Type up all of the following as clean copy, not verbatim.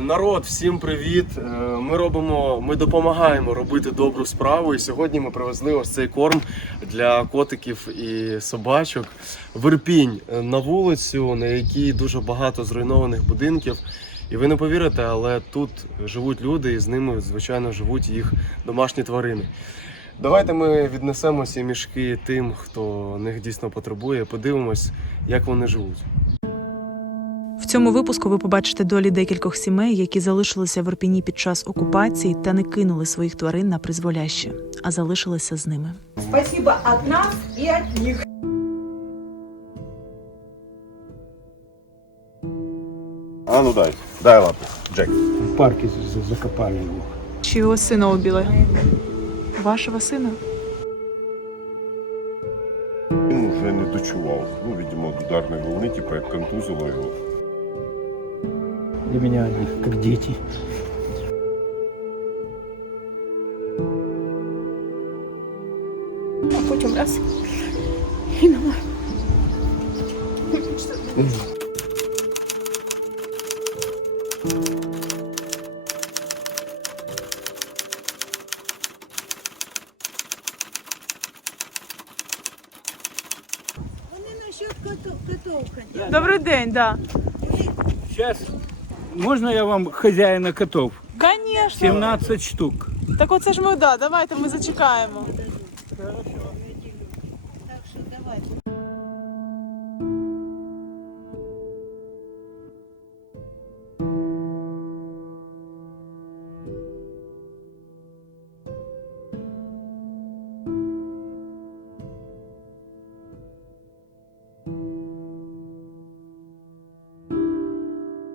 Народ, всім привіт! Ми допомагаємо робити добру справу. І сьогодні ми привезли ось цей корм для котиків і собачок в Ірпінь на вулицю, на якій дуже багато зруйнованих будинків. І ви не повірите, але тут живуть люди і з ними, звичайно, живуть їх домашні тварини. Давайте ми віднесемо ці мішки тим, хто них дійсно потребує, подивимось, як вони живуть. В цьому випуску ви побачите долі декількох сімей, які залишилися в Ірпіні під час окупації та не кинули своїх тварин на призволяще, а залишилися з ними. Спасибо от нас и от них. А ну дай лапу, Джек. В парке закопали его. Чого сина убили? Вашого сина? Він вже не дочував. Ну, видимо, від ударної волни, типу, як контузило його. Для меня они как дети. А потім раз і нема. Вони насчет котов хотять. Добрий день, да. Сейчас, можно я вам хозяина котов? Конечно. 17 штук. Так оце ж ми, да, давайте ми зачекаємо. Так що давайте.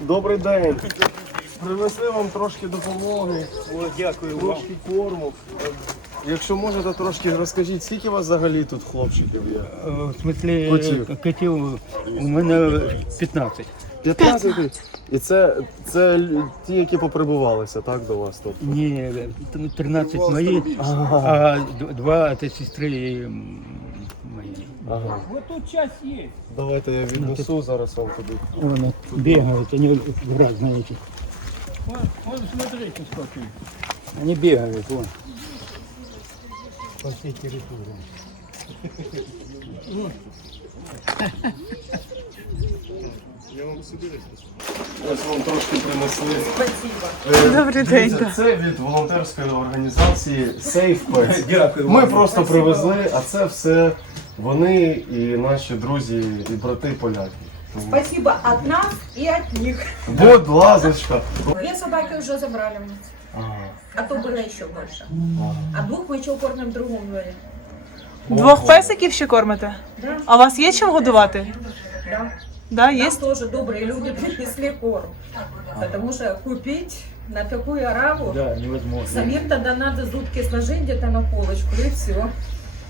Добрий день! Принесли вам трошки допомоги, Дякую вам. трошки корму. Якщо можете, трошки розкажіть, скільки у вас взагалі тут хлопчиків є? В смысле, Котів. котів у мене 15. 15? І це ті, які поприбувалися, так, до вас тут? Ні, 13 мої, а 2 це сестри мої. Ага. Вот тут час є. Давайте я віднесу зараз вам туди. Вон бегают, они в разные эти. Вон, смотрите, сколько. Они бегают, вон. По всей территории. Ось вам трошки принесли. Добрий день. Дивіться, це від волонтерської організації Safe Pets. Дякую. Ми просто привезли, а це все вони і наші друзі і брати поляки. Спасибо от нас и от них. Будь ласочка. 2 собаки уже забрали у нас. Ага. А то было еще больше. А 2 мы еще кормим в другом дворе. Двох песиків ще кормите? Да, А вас є чим годувати? да. Да, є? Нам тоже добрые люди принесли корм. Потому что купить на такую ораву, Да, невозможно. самим тогда надо зубки сложить где-то на полочку и все.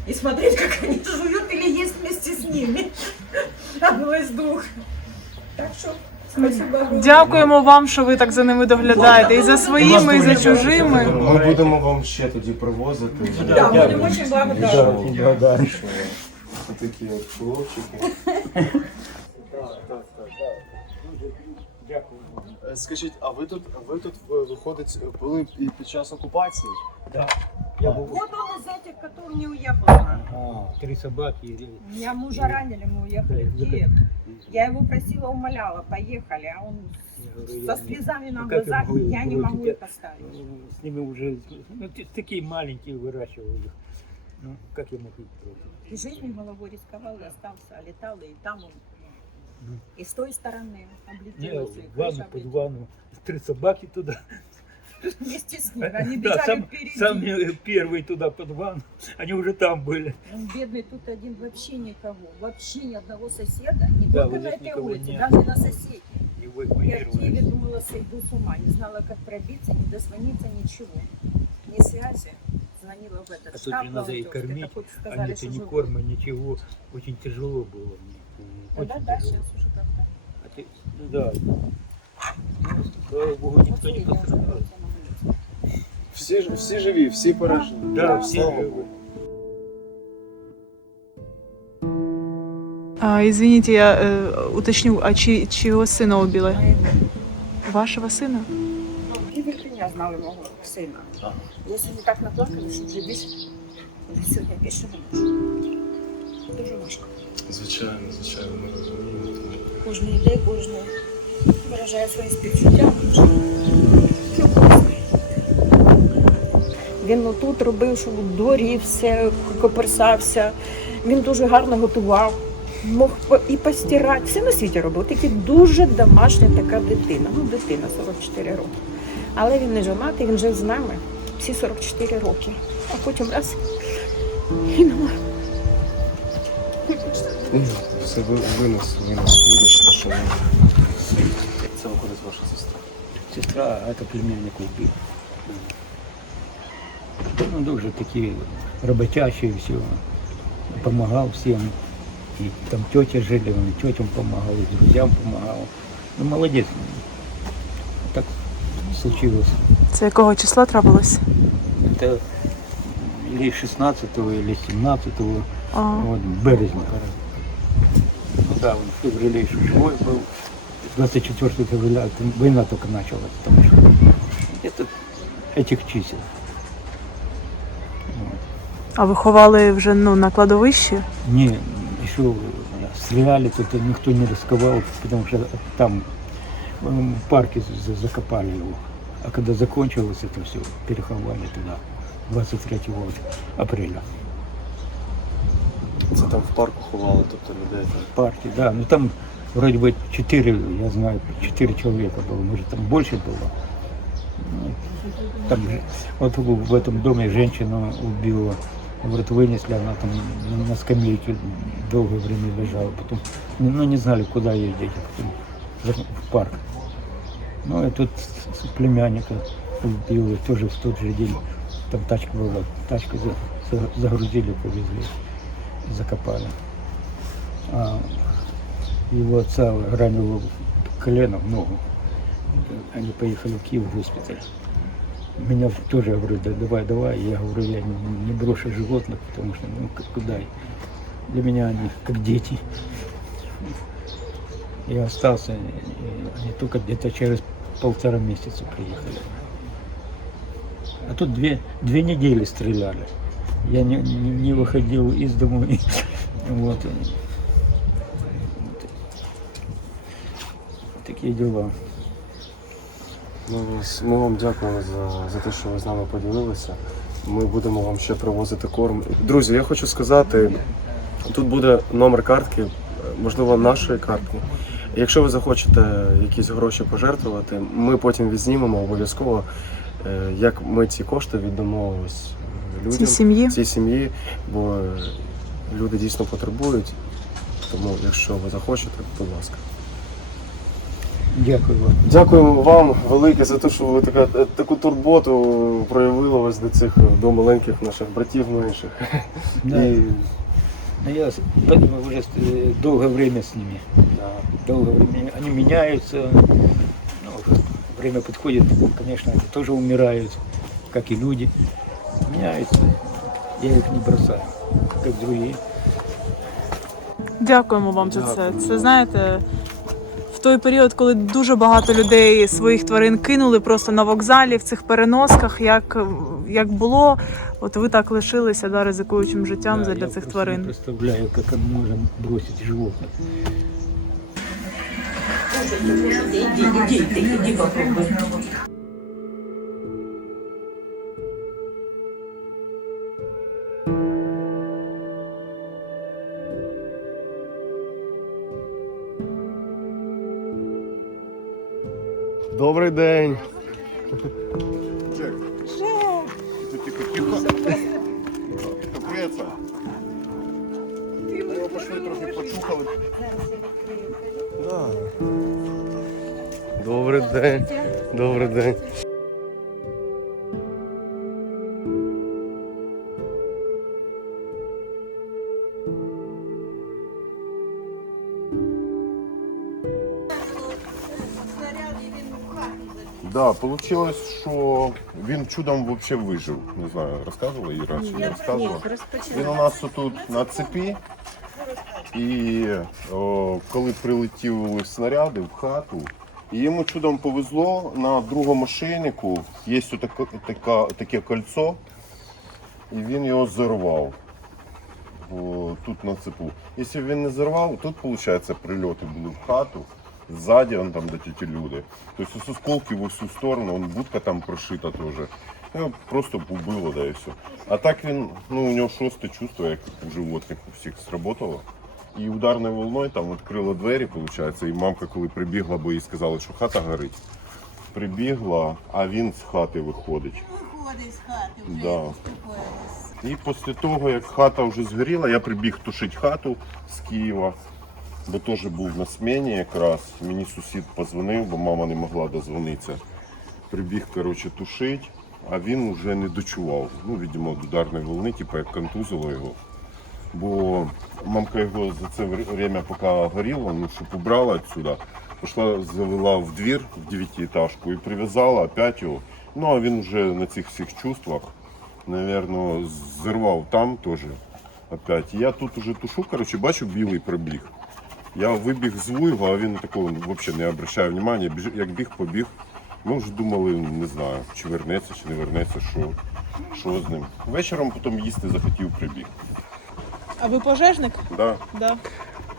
И смотреть, как они жуют или есть вместе с ними. Одно из 2. Так что спасибо огромное. Дякуємо вам, що ви так за ними доглядаєте. І за своїми, і за чужими. Ми будемо вам ще тоді привозити. Да, будем очень благодарны. Благодарен. Такі от хлопчики. Скажіть, а ви тут виходить були і під час окупації? Да. Вот он из этих, который не уехал. 3 собаки. Меня мужа ранили, мы уехали в Киев. Я его просила, умоляла, поехали, а он со слезами на глазах, я не могу их оставить. С ними уже такие маленькие выращивал их. Ну, как я могу их против? И жизнью головой рисковал, и остался, а летал, и там он. И с той стороны Не, облетел всё, и в ванну, крыша под облетела. ванну. 3 собаки туда. Вместе с ним, они Да, бежали сам впереди. первый туда под ванну. Они уже там были. Он бедный, тут один вообще никого, вообще ни одного соседа, не Да, только вот на здесь этой никого улице, нет. даже на соседней. Его Я в Киеве эвакуировали. думала, сойду с ума, не знала, как пробиться, не дозвониться, ничего. Ни связи. Звонила в этот А тут штаб же надо и волонтерский, кормить, так хоть а сказали, нет что ни живут. корма, ничего. Очень тяжело было мне. Тогда Очень да, тяжело. сейчас уже как-то. А ты, ну да. Ну, слава богу, никто Вот не видела, пострадал. что на улице. Всі живі, всі пережили. Да, все Слава живы. Богу. Извините, я уточню, а чьего сына убила? вашого сина. І в Ірпеня знали мого сина. Я сьогодні так наплакала, що вже більше, сьогодні більше не можу. Дуже важко. Звичайно, ми розуміємо. Кожен йде, кожен виражає свої співчуття. Він тут робив, що в дворі все коперсався. Він дуже гарно готував, мог і постирати. Все на світі робив. Тільки дуже домашня така дитина. Ну, дитина 44 роки. Але він не женатий, він жив з нами всі 44 роки. А потім раз і нема. Все винос, вибачте, що це виходить ваша сестра. Сестра, а это племянник убил. Ну, дуже такие работящие, все. Помогал всем. И там тетя жили, он и тетям помогал, и друзьям помогал. Ну, молодец. Так случилось. Це якого числа трапилось? Это или 16-го, или 17-го, А, вот, березня. Ну да, он в феврале еще живой был. 24 февраля война только началась, потому что это этих чисел. Вот. а ви ховали вже на кладовищі? Не, еще стреляли, тут никто не рисковал, потому что там в парке закопали его. А когда закончилось это все, переховали туда 23 апреля. Це там в парку ховали, тобто людей. В парке, да. Ну там вроде бы 4, я знаю, 4 человека было, может там больше было. Ну, там, вот в этом доме женщину убила, говорит, вынесли, она там на скамейке долгое время лежала, потом, ну не знали, куда ее деть, потом в парк. Ну и тут племянника убила, тоже в тот же день, там тачка была, тачку загрузили, повезли, закопали. А его отца ранило колено в ногу. Они поехали в Киев в госпиталь. Меня тоже говорю, да, давай. Я говорю, я не брошу животных, потому что, ну, куда? Для меня они как дети. Я остался, и они только где-то через 1,5 месяца приехали. А тут две недели стреляли. Я не выходил из дому. Вот. Такие дела. Ми вам дякуємо за те, що ви з нами поділилися. Ми будемо вам ще привозити корм. Друзі, я хочу сказати, тут буде номер картки, можливо, нашої картки. Якщо ви захочете якісь гроші пожертвувати, ми потім відзнімемо обов'язково, як ми ці кошти віддамо ось людям, цій сім'ї, бо люди дійсно потребують. Тому, якщо ви захочете, будь ласка. Дякую вам. Дякуємо вам велике за те, що ви таку турботу проявили ось до маленьких наших братів менших. Да. І, Но я уже долгое время с ними. да. Долгое время. Они меняются. Ну, время подходит, конечно, они тоже умирают, как и люди. Меняются. Я их не бросаю, как другие. Дякуємо вам за це. Це, знаєте, в той період, коли дуже багато людей своїх тварин кинули просто на вокзалі, в цих переносках, як було, от ви так лишилися, да, ризикуючим життям Да, задля я цих просто тварин. не представляю, как можно бросить животных. Иди попробуй. Добрий день. Тихо. Капеться. Ми пішли трохи почухали. Да. Добрий день. Добрий день. Да, получилось, що він чудом взагалі вижив. Не знаю, розказувала Іра чи не розказувала. Він у нас тут на цепі. І коли прилетіли снаряди в хату, І йому чудом повезло, на другому ошейнику є таке кольцо, і він його зірвав. Тут на цепу. Якщо б він не зірвав, тут, виходить, прильоти були в хату, ззаді, он там, де тіті люди. Тобто з осколків в усю сторону, будка там прошита теж. Його просто убило, да і все. А так він, у нього шосте чувство, як у животних у всіх, сработало. І ударною волною там відкрила двері, виходить, і мамка, коли прибігла, бо їй сказали, що хата горить, прибігла, а він з хати виходить. Виходить з хати, вже Да. успокоїлись. І після того, як хата вже згоріла, я прибіг тушити хату з Києва, бо теж був на смені якраз. Мені сусід позвонив, бо мама не могла дозвонитися. Прибіг, тушити, а він вже не дочував. Видимо, від ударної волни, типу, як контузило його. Бо мамка його за це время, поки горіло, щоб убрала відсюди, пішла, завела в двір, в 9-етажку і прив'язала опять його. А він вже на цих всіх чувствах, наверное, зірвав там теж опять. Я тут уже тушу, бачу, білий прибіг. Я вибіг з вуйгу, а він такого взагалі не обращає внимання. Як біг, побіг. Ми вже думали, не знаю, чи вернеться, чи не вернеться, що з ним. Вечором потім їсти захотів, прибіг. А ви пожежник? Да. Да.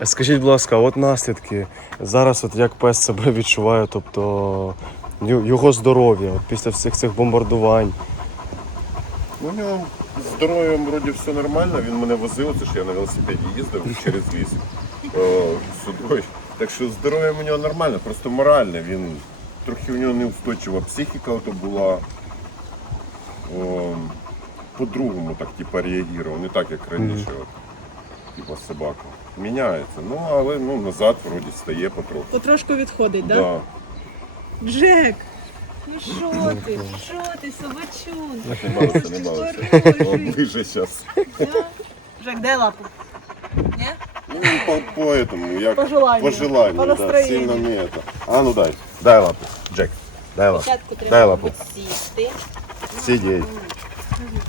Скажіть, будь ласка, от наслідки. Зараз як пес себе відчуває, тобто його здоров'я після всіх цих бомбардувань. У нього з здоров'ям вроді все нормально, він мене возив, це ж я на велосипеді їздив через ліс сюди. Так що здоров'я у нього нормально, просто моральне. Він трохи у нього неустойчива психіка була. По-другому так реагував, не так як раніше, типу собака. Міняється, але назад вроді стає потроху. Потрошку відходить, так? Да. Джек! Ну що ти, собачун? Не балуйся. Ближе зараз. Джек, дай лапу. Ні? По этому, як По желанию. по желанию, По да, настроению. сильно не это. А ну дай лапу, Джек, дай лапу. Спочатку Дай треба лапу. сісти. Сидеть.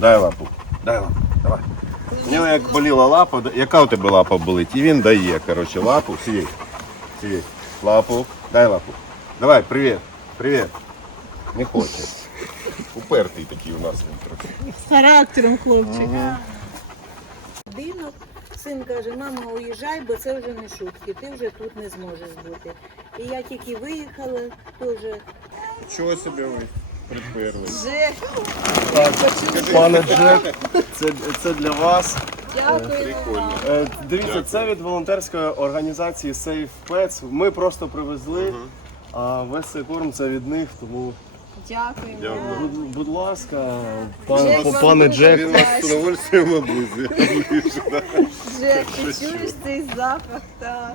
Дай лапу, давай. У нього як боліла лапа, яка у тебе лапа болить, і він дає, лапу, сидеть, лапу, дай лапу. Давай, привіт. Не хоче. Упертий такий у нас він трохи. З характером, хлопчик. Будинок, син каже, мама, уїжджай, бо це вже не шутки, ти вже тут не зможеш бути. І я тільки виїхала, теж. Чого собі ви приперли? Вже, Пане Джек, це для вас. дякую. Прикольно. Дивіться, це від волонтерської організації Save Pets. Ми просто привезли, а весь цей корм це від них, тому Дякую. будь ласка, Джек, пане Джек. Він вас з удовольствием облизує. Джек, ти чуєш цей запах? Так.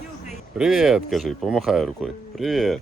Привіт, кажи, помахай рукою. Привіт.